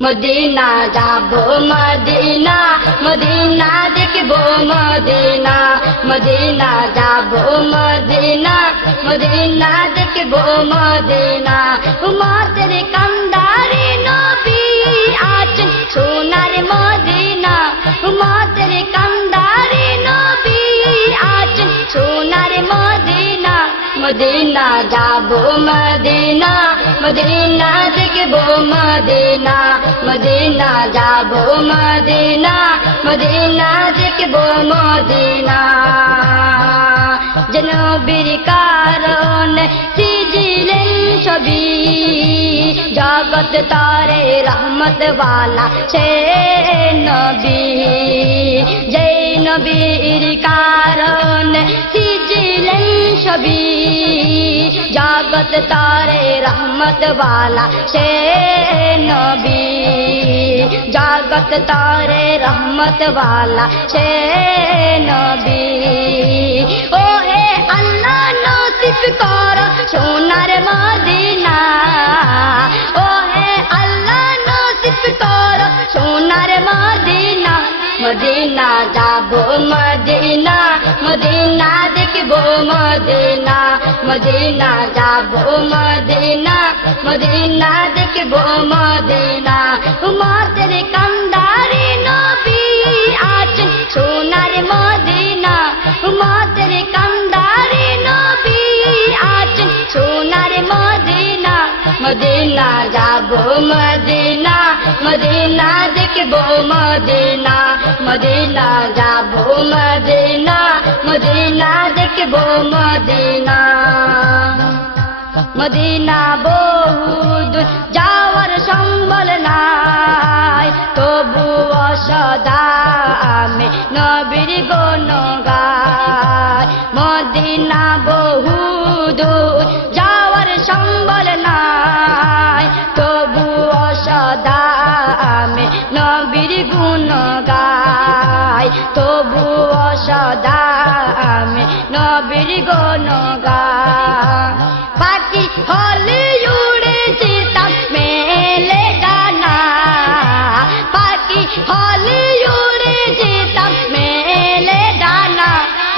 Medina যাব Medina Medina দেখব Medina Medina যাব মদিনা মদিনা দেখব মদিনা উম্মতের কান্দারে নবী আছেন সোনার মদিনা উম্মতের কান্দারে নবী আছেন সোনার মদিনা মদিনা যাব মদিনা মদিনা দেখব মদিনা মদিনা যাব মদিনা মদিনা দেখব মদিনা নবীর কারণে সিজিলেন সবই জগৎ তারে রহমত वाला সে নবী যেই নবীর কারণে সিজিলেন সবই জগৎ তারে রহমত वाला সে নবী জগৎ তারে রহমত वाला সে নবী ও হে আল্লাহ নসিব কর সোনার মদিনা ও হে আল্লাহ নসিব কর সোনার মদিনা মদিনা যাব মদিনা মদিনা দেখব মদিনা মদিনা যাব মদিনা মদিনা দেখব মদিনা উম্মতের কান্দারে নবী আছেন সোনার মদিনা উম্মতের কান্দারে নবী আছেন সোনার মদিনা মদিনা যাব মদিনা মদিনা দেখব মদিনা মদিনা যাব মদিনা মদিনা দেখব মদিনা মদিনা বহুদূর যাওয়ার সম্বল নাই তবুও সদা আমি নবীর গুণ গাই মদিনা বহুদূর যাওয়ার সম্বল নাই তবুও সদা আমি নবীর গুণ গাই তবুও সদা আমি নবীর গুণ গাই পাখি হলে উড়ে যেতাম মেলে ডানা পাখি হলে উড়ে যেতাম মেলে ডানা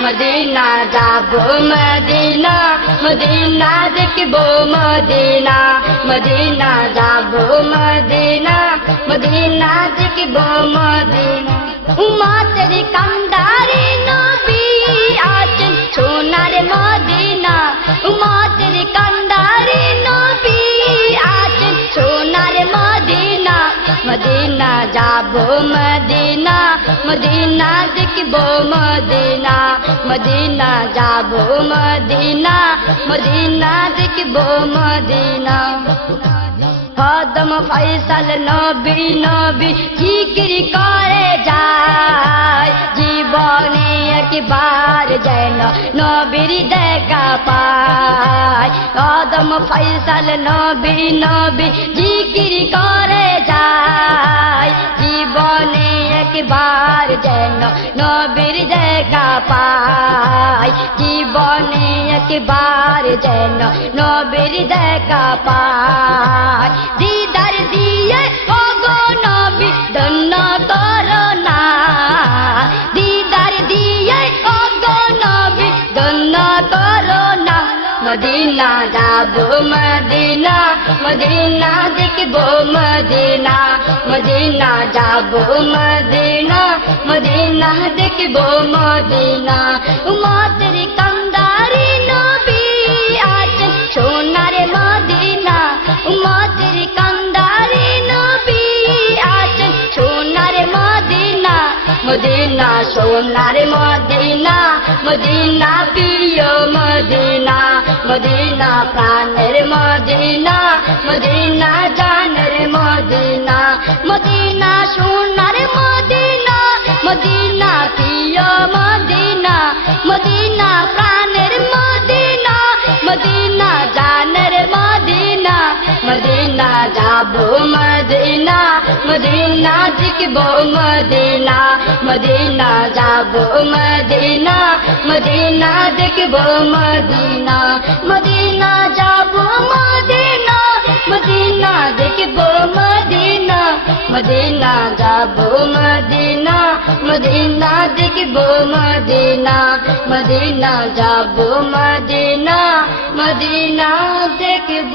মদিনা যাব মদিনা মদিনা দেখব মদিনা মদিনা যাব মদিনা মদিনা দেখব মদিনা উম্মতের কান্দারে নবী আছেন সোনার মদিনা উম্মতের কান্দারে নবী আছেন সোনার মদিনা মদিনা যাব মদিনা মদিনা দেখব মদিনা মদিনা যাব মদিনা মদিনা দেখব মদিনা হদম ফয়সাল নবী নবী জিকির করে যায় জীবনে একবার যেন নবীর দেখা পায় হদম ফয়সাল নবী নবী জিকির করে যায় জীবনে একবার যেন নবীর দেখা পায় জীবনে একবার যেন নবীর দেখা পায় দিদার দিয়ে ওগো নবী ধন্য করো না দিদার দিয়ে ওগো নবী ধন্য করো না মদিনা যাব মদিনা মদিনা দেখব মদিনা মদিনা যাব মদিনা মদিনা দেখব মদিনা উম্মতের কান্দারে নবী আছেন সোনার মদিনা উম্মতের কান্দারে নবী আছেন সোনার মদিনা মদিনা সোনার মদিনা মদিনা প্রিয় মদিনা মদিনা প্রাণের মদিনা মদিনা জানের মদিনা মদিনা সোনার মদিনা মদিনা প্রিয় মদিনা মদিনা প্রাণের মদিনা মদিনা জানের মদিনা মদিনা যাব মদিনা মদিনা দেখব মদিনা মদিনা যাব মদিনা মদিনা দেখব মদিনা মদিনা যাব মদিনা মদিনা দেখব মদিনা মদিনা যাব মদিনা মদিনা দেখব মদিনা মদিনা যাব মদিনা মদিনা দেখব